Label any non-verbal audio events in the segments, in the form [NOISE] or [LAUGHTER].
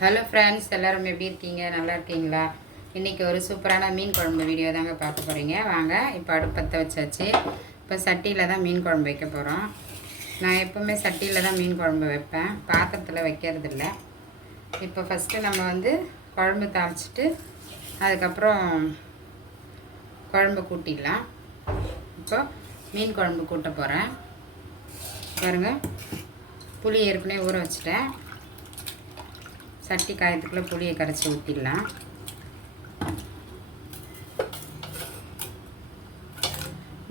Hello friends எல்லாரும் எப்படி இருக்கீங்க? நல்லா இருக்கீங்களா? இன்றைக்கி ஒரு சூப்பரான மீன் குழம்பு வீடியோ தாங்க பார்க்க போகிறீங்க வாங்க இப்போ அடுப்பத்தை வச்சாச்சு. இப்போ சட்டியில் தான் மீன் குழம்பு வைக்க போகிறோம் நான் எப்போவுமே சட்டியில் தான் மீன் குழம்பு வைப்பேன். பாத்திரத்தில் வைக்கிறதில்ல. இப்போ ஃபஸ்ட்டு நம்ம வந்து குழம்பு தாளிச்சிட்டு அதுக்கப்புறம் குழம்பு கூட்டிடலாம். இப்போ மீன் குழம்பு கூட்ட போகிறேன் பாருங்கள் புளி ஏற்கனவே ஊற வச்சுட்டேன். சட்டி காயத்துக்குள்ளே புளியை கரைச்சி ஊற்றிடலாம்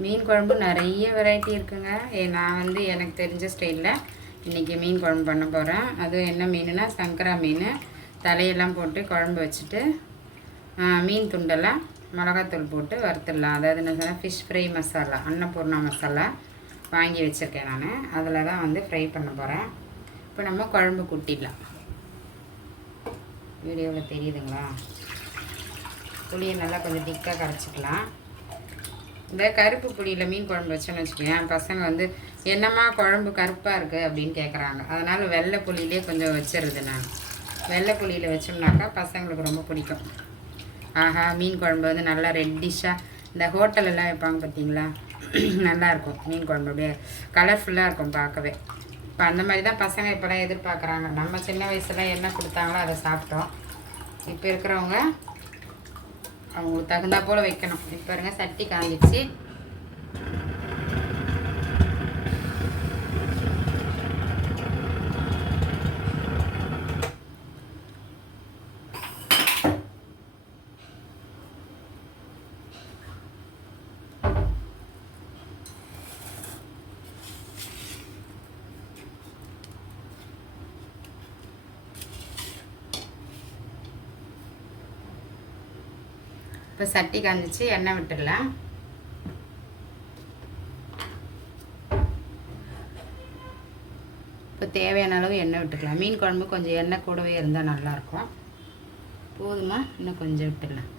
மீன் குழம்பு நிறைய வெரைட்டி இருக்குங்க. ஏ நான் வந்து எனக்கு தெரிஞ்ச ஸ்டைலில் இன்றைக்கி மீன் குழம்பு பண்ண போகிறேன் அதுவும் என்ன மீனுனா சங்கரா மீன். தலையெல்லாம் போட்டு குழம்பு வச்சுட்டு மீன் துண்டெல்லாம் மிளகாத்தூள் போட்டு வறுத்துடலாம். அதாவது என்ன சொன்னால் ஃபிஷ் ஃப்ரை மசாலா அன்னபூர்ணா மசாலா வாங்கி வச்சுருக்கேன் நான். அதில் தான் வந்து ஃப்ரை பண்ண போகிறேன் இப்போ நம்ம குழம்பு கூட்டிடலாம். வீடியோவில் தெரியுதுங்களா? புளியை நல்லா கொஞ்சம் திக்காக கரைச்சிக்கலாம். இந்த கருப்பு புளியில் மீன் குழம்பு வச்சோன்னு வச்சுக்கோங்க பசங்க வந்து என்னம்மா குழம்பு கருப்பாக இருக்குது அப்படின்னு கேட்குறாங்க அதனால் வெள்ளை புளியிலே கொஞ்சம் வச்சிருது நான். வெள்ளை புளியில் வச்சோம்னாக்கா பசங்களுக்கு ரொம்ப பிடிக்கும். ஆஹா மீன் குழம்பு வந்து நல்லா ரெட்டிஷாக இந்த ஹோட்டலெல்லாம் வைப்பாங்க பார்த்தீங்களா [CLEARS THROAT] நல்லாயிருக்கும் மீன் குழம்பு அப்படியே கலர்ஃபுல்லாக இருக்கும் பார்க்கவே. இப்போ அந்த மாதிரி தான் பசங்க இப்போலாம் எதிர்பார்க்குறாங்க. நம்ம சின்ன வயசில் என்ன கொடுத்தாங்களோ அதை சாப்பிட்டோம். இப்போ இருக்கிறவங்க அவங்களுக்கு தகுந்தா போல் வைக்கணும். இப்போ இருங்க சட்டி காஞ்சிச்சு இப்போ சட்டி காஞ்சிச்சு எண்ணெய் விட்டுடலாம். இப்போ தேவையான அளவு எண்ணெய் விட்டுக்கலாம். மீன் குழம்பு கொஞ்சம் எண்ணெய் கூடவே இருந்தால் நல்லாயிருக்கும். போதுமா? இன்னும் கொஞ்சம் விட்டுடலாம்.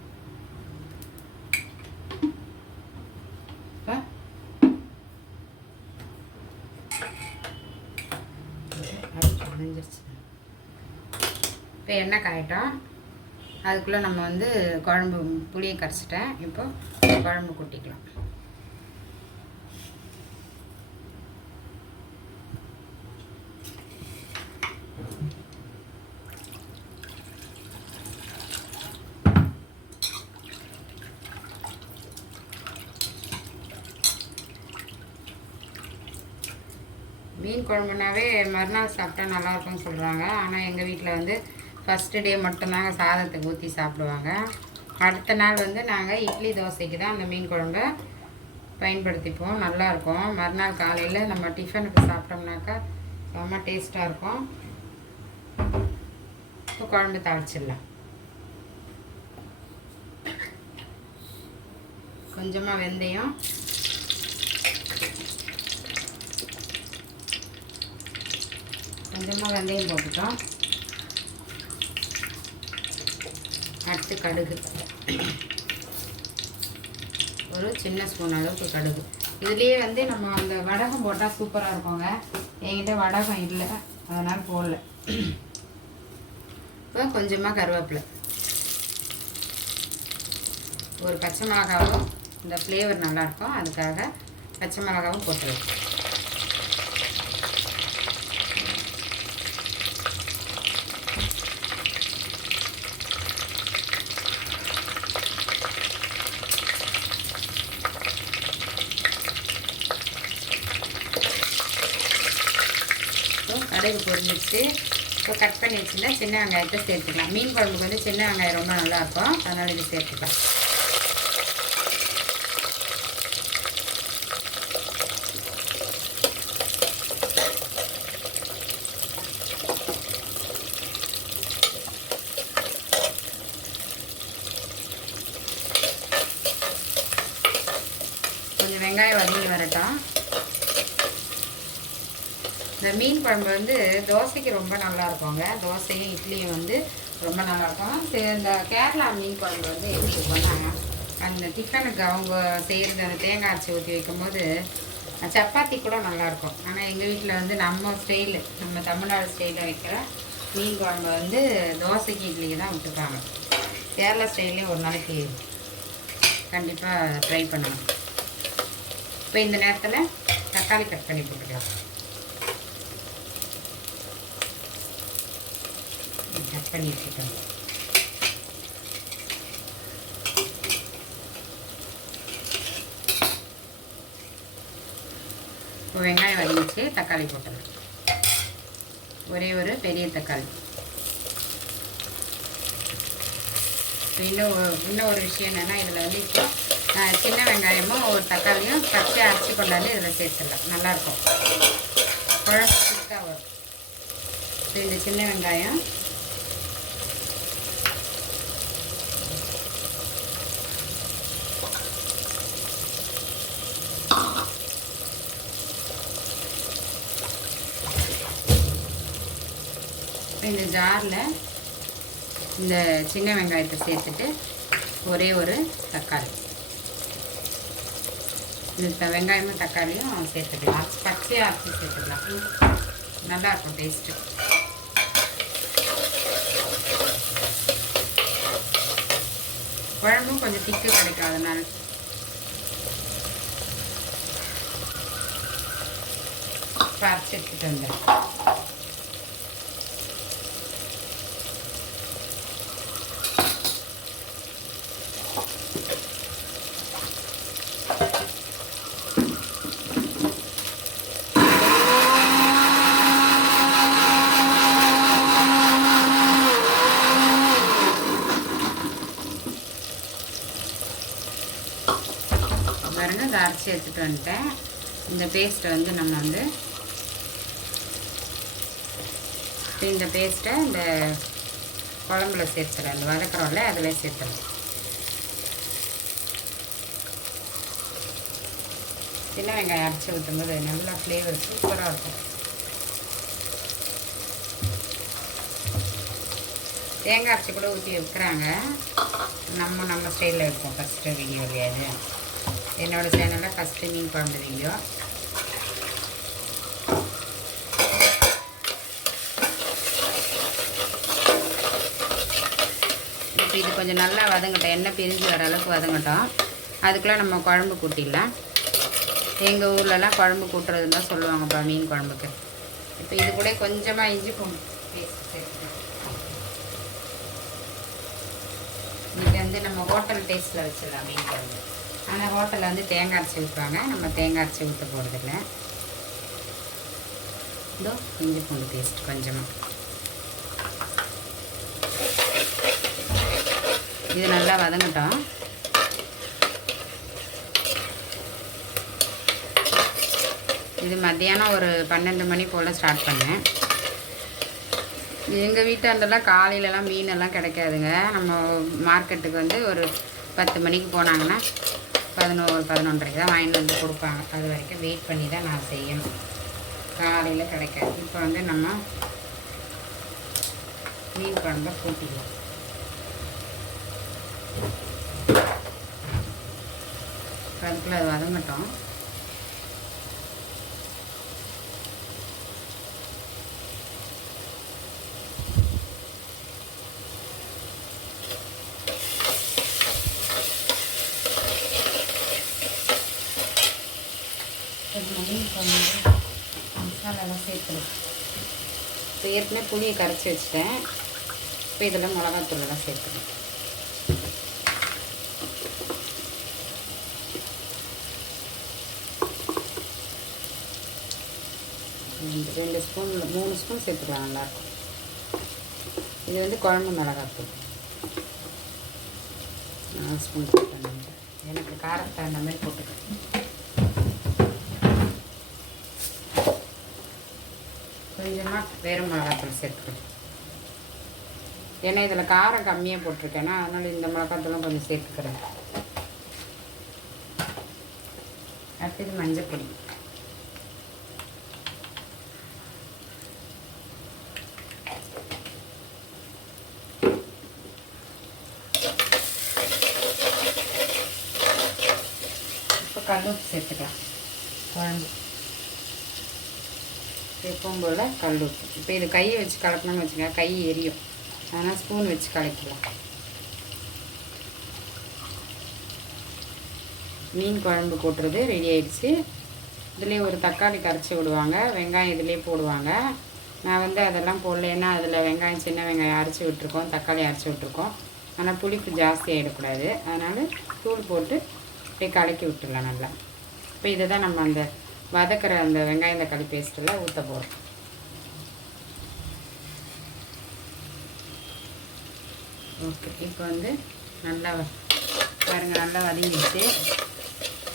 இப்போ இப்போ எண்ணெய் காயட்டும். அதுக்குள்ளே நம்ம வந்து குழம்பு புளியை கரைச்சிட்டேன். இப்போ குழம்பு கூட்டிக்கலாம். மீன் குழம்புனாவே மறுநாள் சாப்பிட்டா நல்லா இருக்கும்னு சொல்கிறாங்க ஆனால் எங்கள் வீட்டில் வந்து ஃபஸ்ட்டு டே மட்டும்தாங்க சாதத்துக்கு ஊற்றி சாப்பிடுவாங்க. அடுத்த நாள் வந்து நாங்கள் இட்லி தோசைக்கு தான் அந்த மீன் குழம்ப பயன்படுத்திப்போம். நல்லாயிருக்கும் மறுநாள் காலையில் நம்ம டிஃபனுக்கு சாப்பிட்டோம்னாக்கா செம்ம டேஸ்ட்டாக இருக்கும். இப்போ குழம்பு தாளிச்சிடலாம். கொஞ்சமாக வெந்தயம். கொஞ்சமாக வெந்தயம் போட்டுட்டோம். அடுத்து கடுகு. ஒரு சின்ன ஸ்பூன் அளவுக்கு கடுகு. இதுலேயே வந்து நம்ம அந்த வடகம் போட்டால் சூப்பராக இருக்குங்க. என்கிட்ட வடகம் இல்லை. அதனால் போடல. இப்போ கொஞ்சமாக கருவேப்பிலை. ஒரு பச்சை மிளகாவும் இந்த ஃப்ளேவர் நல்லாயிருக்கும் அதுக்காக பச்சை மிளகாவும் போட்டுருவேன் இப்போ கடுகு பொரிஞ்சிச்சு இப்போ கட் பண்ணி வச்சுருந்தா சின்ன வெங்காயத்தை சேர்த்துக்கலாம். மீன் குழம்புக்கு வந்து சின்ன வெங்காயம் ரொம்ப நல்லாயிருக்கும் அதனால் இது சேர்த்துக்கலாம் கொஞ்சம் வெங்காயம் வதங்கி வரட்டும் இந்த குழம்பு வந்து தோசைக்கு ரொம்ப நல்லா இருக்குங்க. தோசையும் இட்லியும் வந்து ரொம்ப நல்லா இருக்கும். இந்த கேரளா மீன் குழம்பு வந்து எப்படி போனால் அந்த டிஃபனுக்கு அவங்க செய்கிறது அந்த தேங்காய் அரைச்சி ஊற்றி வைக்கும்போது சப்பாத்தி கூட நல்லாயிருக்கும் ஆனால் எங்கள் வீட்டில் வந்து நம்ம ஸ்டைலு நம்ம தமிழ்நாடு ஸ்டைலில் வைக்கிற மீன் குழம்பு வந்து தோசைக்கு இட்லிக்கு தான் விட்டுருக்காங்க. கேரளா ஸ்டைல்லையும் ஒரு நாளைக்கு கண்டிப்பாக ட்ரை பண்ணணும். இப்போ இந்த நேரத்தில் தக்காளி கட் பண்ணி போட்டுக்கலாம். கட் பண்ணி வச்சுட்டோம் இப்போ வெங்காயம் வதங்கிச்சு தக்காளி போட்டுடலாம். ஒரே ஒரு பெரிய தக்காளி. இன்னும் இன்னும் ஒரு விஷயம் என்னென்னா இதில் வந்து இப்போ சின்ன வெங்காயமும் ஒரு தக்காளியும் பச்சை அரைச்சி கொண்டாந்து இதில் சேர்த்துடலாம். நல்லாயிருக்கும் குழம்பு திக்காக வரும். இந்த சின்ன வெங்காயம் இந்த ஜாரில் இந்த சின்ன வெங்காயத்தை சேர்த்துட்டு ஒரே ஒரு தக்காளி. இந்த வெங்காயமும் தக்காளியும் சேர்த்துக்கலாம். பச்சையாக அரைச்சி சேர்த்துக்கலாம். நல்லா இருக்கும் டேஸ்ட்டு குழம்பும் கொஞ்சம் திக்கு கிடைக்கும் அதனால். இப்போ எடுத்துகிட்டு எடுத்துட்டு அரைச்சி எடுத்துட்டு வந்துட்டேன். இந்த பேஸ்ட்டை வந்து நம்ம வந்து இந்த பேஸ்ட்டை இந்த குழம்புல சேர்த்துறேன் இந்த வதக்குறோம்ல அதில் சேர்த்துறேன் சின்ன வெங்காயம் அரைச்சி ஊற்றும்போது நல்லா ஃப்ளேவர் சூப்பராக இருக்கும். தேங்காய் அரைச்சி கூட ஊற்றி வைக்கிறாங்க. நம்ம நம்ம ஸ்டைலில் வைப்போம். ஃபஸ்ட்டு வீடியோ என்னோடய சேனலில் ஃபஸ்ட்டு மீன் குழம்பு வீடியோ இப்போ இது கொஞ்சம் நல்லா வதங்கட்டும். எண்ணெய் பிரிஞ்சு வர அளவுக்கு வதங்கட்டும். அதுக்குள்ளே நம்ம குழம்பு கூட்டிடலாம். எங்கள் ஊர்லலாம் குழம்பு கூட்டுறதுன்னு தான் சொல்லுவாங்கப்பா மீன் குழம்புக்கு. இப்போ இது கூட கொஞ்சமாக இஞ்சி பூண்டு பேஸ்ட் சேர்த்துக்கலாம். இது வந்து நம்ம ஹோட்டல் டேஸ்ட்டில் வச்சிடலாம் மீன் குழம்பு. ஆனால் ஹோட்டலில் வந்து தேங்காய் அரைச்சி ஊற்றுவாங்க நம்ம தேங்காய் அரைச்சி ஊற்ற போகிறதில்ல இதோ இஞ்சி பூண்டு பேஸ்ட் கொஞ்சமாக இது நல்லா வதங்கட்டும். இது மத்தியானம் ஒரு பன்னெண்டு மணி போல் ஸ்டார்ட் பண்ணேன். எங்கள் வீட்டாண்டெல்லாம் காலையிலலாம் மீனெல்லாம் கிடைக்காதுங்க. நம்ம மார்க்கெட்டுக்கு வந்து ஒரு பத்து மணிக்கு போனாங்கன்னா பதினோரு பதினொன்றரைக்கு தான் வாங்கிட்டு வந்து கொடுப்பாங்க. அது வரைக்கும் வெயிட் பண்ணி தான் நான் செய்யணும். காலையில் கிடைக்காது. இப்போ வந்து நம்ம மீன் குழம்ப கூட்டிடுவோம் அதுக்குள்ளே அது வதங்கட்டும். கொஞ்சம் மீன் மசாலாலாம் சேர்த்துடும் இப்போ ஏற்கனவே புளியை கரைச்சி வச்சுட்டேன். இப்போ இதில் மிளகாத்தூளெல்லாம் சேர்த்துடும் ரெண்டு ஸ்பூன் மூணு ஸ்பூன் சேர்த்துக்கலாம் நல்லாயிருக்கும். இது வந்து குழம்பு மிளகாத்தூள். நாலு ஸ்பூன் போட்டுக்கணும் எனக்கு காரத்தை தகுந்த மாதிரி போட்டுக்கிறேன் கொஞ்சமாக வெறும் மிளகாத்தூள் சேர்த்துக்கணும். ஏன்னா இதில் காரம் கம்மியாக போட்டிருக்கேன்னா அதனால் இந்த மிளகாத்தூளும் கொஞ்சம் சேர்த்துக்கிறேன். அடுத்தது மஞ்சள் பொடி இப்போ கல்லுப்பு சேர்த்துக்கலாம். குழம்பு. எப்பவும் போல் கல் உப்பு. இப்போ இது கையை வச்சு கலக்கணும்னு வச்சுக்கோங்க. கை எரியும். அதனால் ஸ்பூன் வச்சு கலக்கலாம் மீன் குழம்பு கூட்டுறது ரெடி ஆயிடுச்சு. இதுலேயே ஒரு தக்காளி கரைச்சி விடுவாங்க. வெங்காயம் இதுலேயே போடுவாங்க. நான் வந்து அதெல்லாம் போடல. ஏன்னா அதில் வெங்காயம் சின்ன வெங்காயம் அரைச்சி விட்ருக்கோம் தக்காளி அரைச்சி விட்ருக்கோம் ஆனால் புளிப்பு ஜாஸ்தி ஆகிடக்கூடாது அதனால் தூள் போட்டு அப்படியே கலக்கி விட்டுடலாம் நல்லா. இப்போ இதை தான் நம்ம அந்த வதக்கிற அந்த வெங்காயம் தக்காளி பேஸ்ட்டில் ஊற்ற போகிறோம் ஓகே இப்போ வந்து நல்லா பாருங்கள் பாருங்க நல்லா வதங்கிடுச்சு.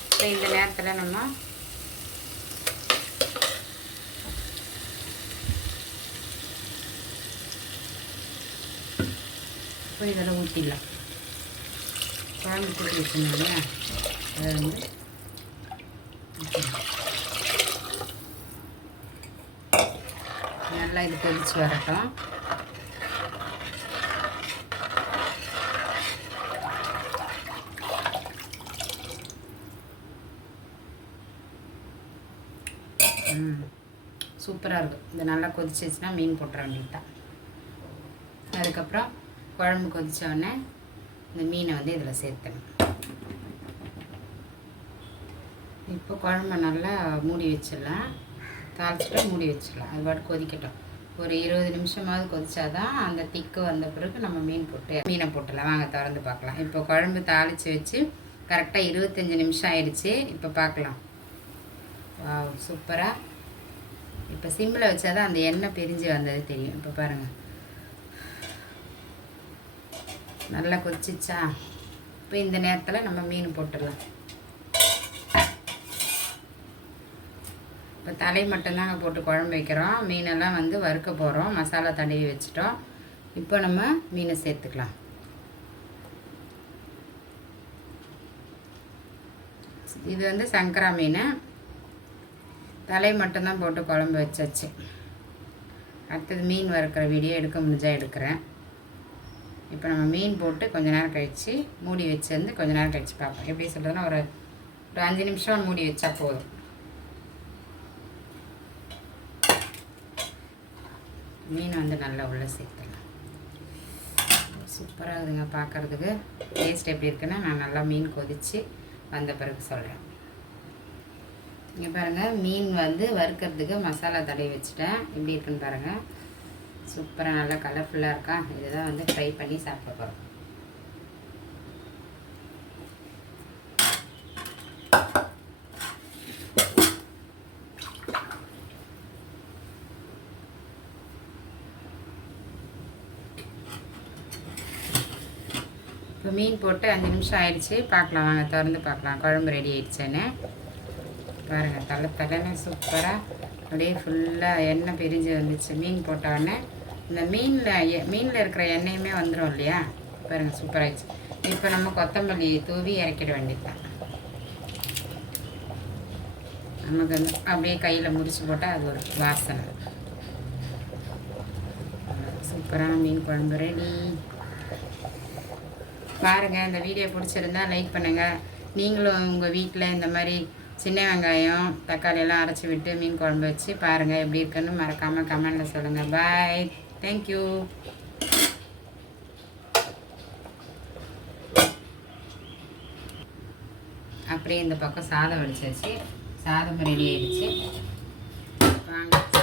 இப்போ இந்த நேரத்தில் நம்ம இப்போ இதெல்லாம் ஊற்றிடலாம் குழம்பு கூட்டி வச்சுருந்தோம் இல்லையா? அதை வந்து நல்லா இது கொதிச்சு வரட்டும். சூப்பராக இருக்கும். இது நல்லா கொதிச்சிச்சுன்னா மீன் போட்டுற வேண்டியதுதான். அதுக்கப்புறம் குழம்பு கொதித்தோடனே இந்த மீனை வந்து இதில் சேர்த்தணும் இப்போ குழம்ப நல்லா மூடி வச்சிடலாம். தாளிச்சிட்டு மூடி வச்சிடலாம். அது பாட்டு கொதிக்கட்டும். ஒரு இருபது நிமிஷமாவது கொதிச்சாதான் அந்த திக்கு வந்த பிறகு நம்ம மீன் போட்டு மீனை போட்டுடலாம். வாங்க திறந்து பார்க்கலாம். இப்போ குழம்பு தாளித்து வச்சு கரெக்டாக இருபத்தஞ்சி நிமிஷம் ஆயிடுச்சு. இப்போ பார்க்கலாம். வாவ் சூப்பராக இப்போ சிம்மில் வச்சாதான் அந்த எண்ணெய் பிரிஞ்சு வந்தது தெரியும். இப்போ பாருங்கள் நல்லா கொதிச்சிச்சா? இப்போ இந்த நேரத்தில் நம்ம மீன் போட்டுடலாம். இப்போ தலை மட்டும்தாங்க போட்டு குழம்பு வைக்கிறோம். மீனெல்லாம் வந்து வறுக்க போகிறோம் மசாலா தடவி வச்சிட்டோம். இப்போ நம்ம மீனை சேர்த்துக்கலாம். இது வந்து சங்கரா மீன். தலை மட்டும்தான் போட்டு குழம்பு வச்சாச்சு. அடுத்தது மீன் வறுக்கிற வீடியோ எடுக்க முடிஞ்சால் எடுக்கிறேன். இப்போ நம்ம மீன் போட்டு கொஞ்ச நேரம் கழித்து மூடி வச்சிருந்து கொஞ்ச நேரம் கழித்து பார்ப்போம். எப்படி சொல்கிறதுனா ஒரு ஒரு அஞ்சு நிமிஷம் மூடி வச்சா போதும். மீன் வந்து நல்லா உள்ளே சேர்த்துக்கலாம். சூப்பராக இருக்குதுங்க பார்க்குறதுக்கு. டேஸ்ட் எப்படி இருக்குன்னா நான் நல்லா மீன் கொதித்து வந்த பிறகு சொல்கிறேன் இங்கே பாருங்கள் மீன் வந்து வறுக்கிறதுக்கு மசாலா தடவி வச்சுட்டேன். எப்படி இருக்குன்னு பாருங்கள் சூப்பராக நல்லா கலர்ஃபுல்லாக இருக்கா? இதுதான் வந்து ஃப்ரை பண்ணி சாப்பிட போகிறோம் இப்போ மீன் போட்டு அஞ்சு நிமிஷம் ஆயிடுச்சு. பார்க்கலாம் வாங்க திறந்து பார்க்கலாம். குழம்பு ரெடி ஆயிடுச்சேன்னு. பாருங்கள் தலை தலைன்னு சூப்பராக அப்படியே ஃபுல்லாக எண்ணெய் பிரிஞ்சு வந்துச்சு மீன் போட்ட இந்த மீனில் மீனில் இருக்கிற எண்ணெயுமே வந்துடும் இல்லையா? பாருங்கள் சூப்பராகிடுச்சு இப்போ நம்ம கொத்தமல்லி தூவி இறக்கிட வேண்டியதுதான். நமக்கு வந்து அப்படியே கையில் முடிச்சு போட்டால் அது ஒரு வாசனை. சூப்பரான மீன் குழம்பு ரெடி பாருங்கள் இந்த வீடியோ பிடிச்சிருந்தா லைக் பண்ணுங்கள் நீங்களும் உங்கள் வீட்டில் இந்த மாதிரி சின்ன வெங்காயம் தக்காளி எல்லாம் அரைச்சி விட்டு மீன் குழம்பு வச்சு பாருங்கள் எப்படி இருக்குன்னு மறக்காமல் கமெண்டில் சொல்லுங்கள் பாய் தேங்க்யூ அப்படியே இந்த பக்கம் சாதம் வடிச்சாச்சு. சாதம் ரெடி ஆயிடுச்சு. வாங்க.